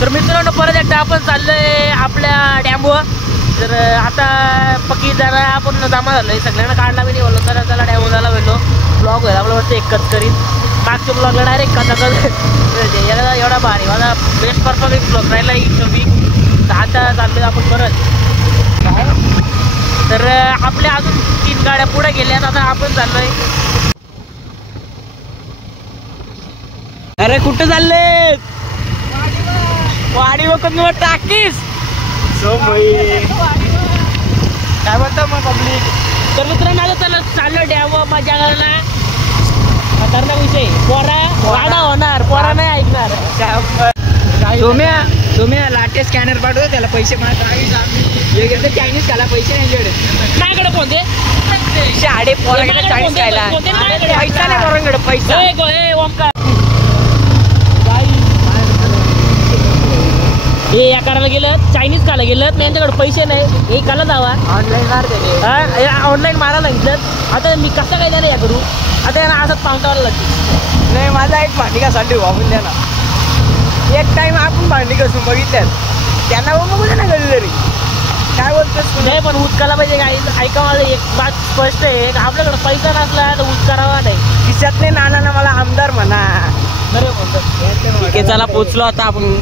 तर मित्रांनो परत एकदा आपण चाललोय आपल्या डॅमवर. तर आता पक्की जरा आपण जमा झालोय, सगळ्यांना काढला बी नाही बोललो. तर त्याला डॅमवर जायला भेटलो. ब्लॉग व्हायला आपलं मस्त एकच करीन. मागच्या ब्लॉगला डायरेक्ट कथा एवढा भारी माझा बेस्ट परफॉर्मिंग ब्लॉग राहिला मी. तर आता चाललोय आपण परत. तर आपल्या अजून 3 गाड्या पुढे गेल्यात. आता आपण चाललोय. अरे कुठं चालले? वाडी वकत टाकीस काय बोलतो मग पब्लिक. तर मित्रांनो चला चाललो डॅम मजा करायला. खतरनाक विषय. पोरा वाडा होणार, पोरा नाही ऐकणार. सोम्या लाटे स्कॅनर पाठवतो त्याला पैसे चायनीज खायला पैसे नाही माझ्याकडे. फोन दे शाडे पोराकडे चायनीज खायला पैसा नाही पोरांकडे पैसा. ओमकार हे या करायला गेलं चायनीज खायला गेलं त्यांच्याकडे पैसे नाही. हे काला जावा ऑनलाईन मार ऑनलाईन मारायला सांगितलं. आता मी कसं काय द्या या करू. आता यांना असंच पावसावायला लागते. नाही माझा एक भांडी घासासाठी वापरून द्या ना. एक टाइम आपण भांडी घासून बघितल्यात त्यांना बघू दे ना कधी तरी. काय बोलतोस? नाही पण उचकायला पाहिजे. काही ऐका मला एक बात स्पष्ट आहे. आपल्याकडे पैसा नसला तर उचकारावा नाही. खिशात नाही नाना मला आमदार म्हणा. ठीक आहे चला पोचलो आता आपण.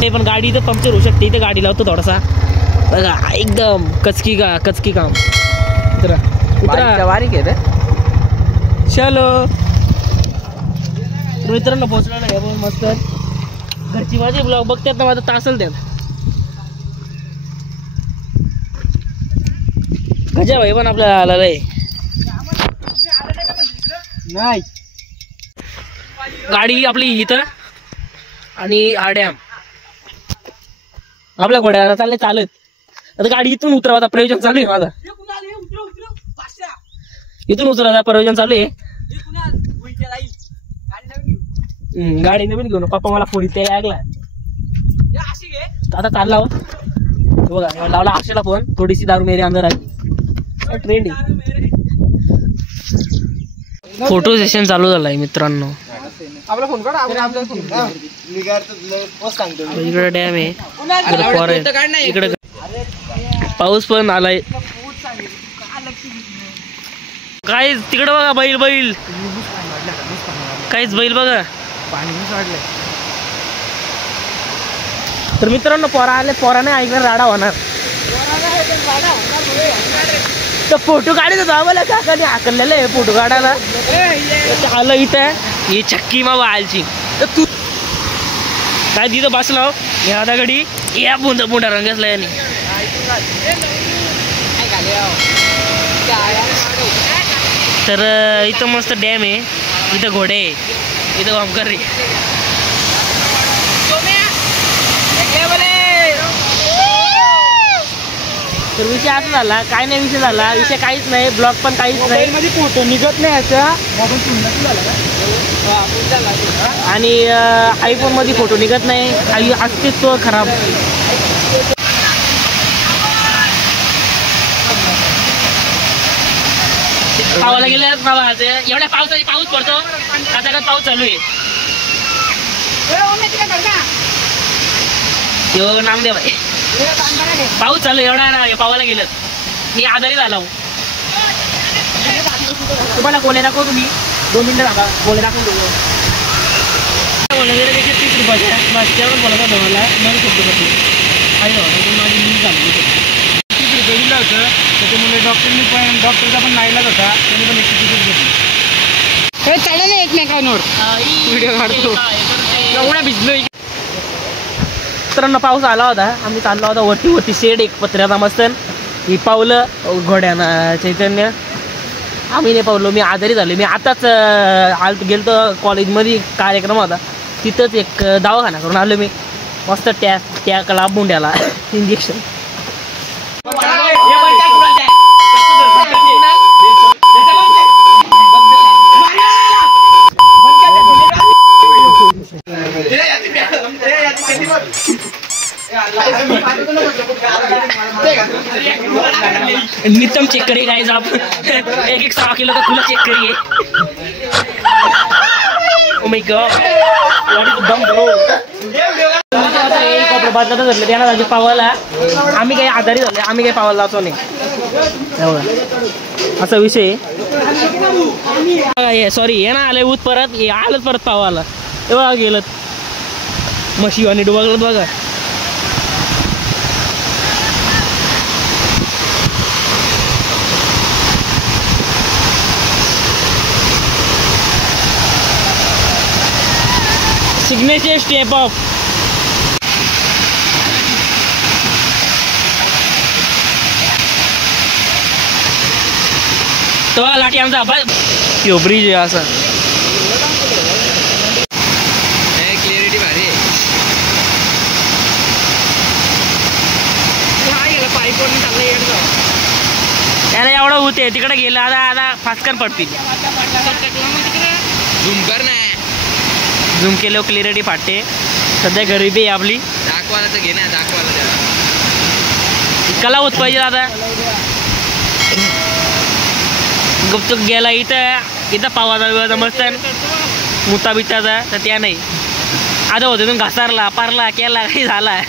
ते पण गाडी इथं पंक्चर होऊ शकते. इथे गाडी लावतो थोडासा बघा. एकदम कचकी काम. बारीक आहे चलो मित्रांनो पोहोचलो नाही. मस्त घरची माझी ब्लॉग बघतात ना माझं तासल त्यात. गजा भाई पण आपल्याला आला नाही. गाडी आपली इथं आणि हा डॅम आपल्या घोड्याला चालले चालत. आता गाडी इथून उतरवायचा प्रयोजन चालू आहे माझा. इथून उतरायचा प्रयोजन चालू आहे. गाडी नवीन घेऊन पप्पा मला फोन इथे ऐकला. आता चालला बघा लावला अक्षयला फोन. थोडीशी दारू मेरे अंदर आली. ट्रेंड फोटो सेशन चालू झालाय मित्रांनो. आपला फोन इकडे डॅम आहे. इकडे पाऊस पण आलाय. काय तिकडे बघा बैल काहीच बैल बघा पाणी वाढलंय. तर मित्रांनो पोरा आले. पोरा नाही ऐकणार राडा होणार. तर फोटो काढायचं होता आम्हाला काकाने हाकललेलं आहे फोटो काढायला. आलं इथं ही चक्की मा आलची. तर तू काय तिथं बसला या घडी या बुंडा रंगसला याने. तर इथं मस्त डॅम आहे. इथं घोडे आहे. इथं ओमकार रे. तर विषय असा झाला काय नाही. विषय झाला विषय काहीच नाही. ब्लॉग पण काहीच नाही. मध्ये फोटो निघत नाही याचा. आणि आयफोन मध्ये फोटो निघत नाही. अस्तित्व खराब. पावाला गेले एवढ्या पाऊस पडतो. आता पाऊस चालू आहे. नाम दे भाई. पाऊस चालू एवढा पावाला गेलं. मी आजारी झाला. तुम्हाला कोले दाखव. तुम्ही 2 मिनिटं राहा. कोले दाखवून देऊ. 30 रुपयाच्या बसच्या पण बोलायचा धवाला मन शब्द बसले आहे. माझी न्यूज झाली 30 रुपये दिलं होतं. त्याच्यामुळे डॉक्टरचा पण नाईलाज होता. त्यांनी पण 31 घेतली. चढा नाही एकमेकांवर व्हिडिओ काढतो. एवढा भिजलो. मित्रांनो पाऊस आला होता. आम्ही चाललो होता वरती शेड एक पत्र्याचा मस्त. ही पावलं घोड्यानं चैतन्य. आम्ही नाही पावलो. मी आजारी झालो. मी आताच गेलतो कॉलेजमध्ये कार्यक्रम होता. तिथंच एक दवाखाना करून आलो मी. मस्त टॅकला बुंड्याला इंजेक्शन. नितम चेक करिए गाइस आप. 1-1 1.5 किलो का खुला चेक करिए. Oh my God what is दम ब्रो बदलात धरले त्यांना जायचे पावाला आम्ही काही आजारी झाले आम्ही काही पावाला जातो नाही असा विषय सॉरी हे ना आले ऊत परत हे आलंच परत पावाला हे बघा गेलं म्हशी आणि डुबागलं बघा सिग्नेचर स्टेप ऑफ तो लाठी आमचा यो ब्रिज आहे असं क्लिअरिटी भारी त्याला एवढं होते तिकडे गेलं आता आता फास्कर पडतील झूम कर ना झूम केलं क्लिअरिटी फाटते सध्या गरिबी आहे आपली दाखवायला तर घे ना दाखवायला कला होत पाहिजे आता गुपचूप गेला इथं पावाचा मस्त मुता बिताचा तर त्या नाही आता होते तुम्ही घासारला पारला केला काही झाला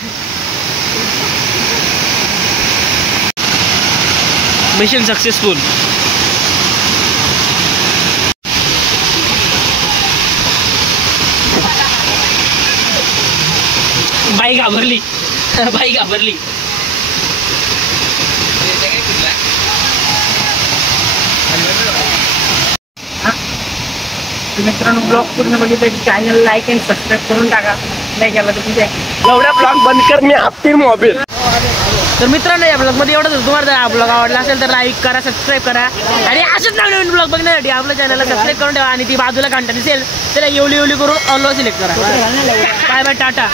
मिशन सक्सेसफुल बाई घाबरली बाई घाबरली मित्रांनो ब्लॉग पूर्ण बघितलं चॅनल लाईक अँड सबस्क्राईब करून टाका नाही केला तर तुमच्या एवढा ब्लॉग बंद कर मी आपली मोबाईल तर मित्रांनो या ब्लॉगमध्ये एवढंच तुम्हाला जर हा ब्लॉग आवडला असेल तर लाईक करा सबस्क्राईब करा आणि असेच नवीन ब्लॉग बघण्यासाठी आपल्या चॅनलला सबस्क्राईब करून ठेवा आणि ती बाजूला घंटा दिसेल त्याला एवढी एवढी करून ऑल सिलेक्ट करा बाय बाय टाटा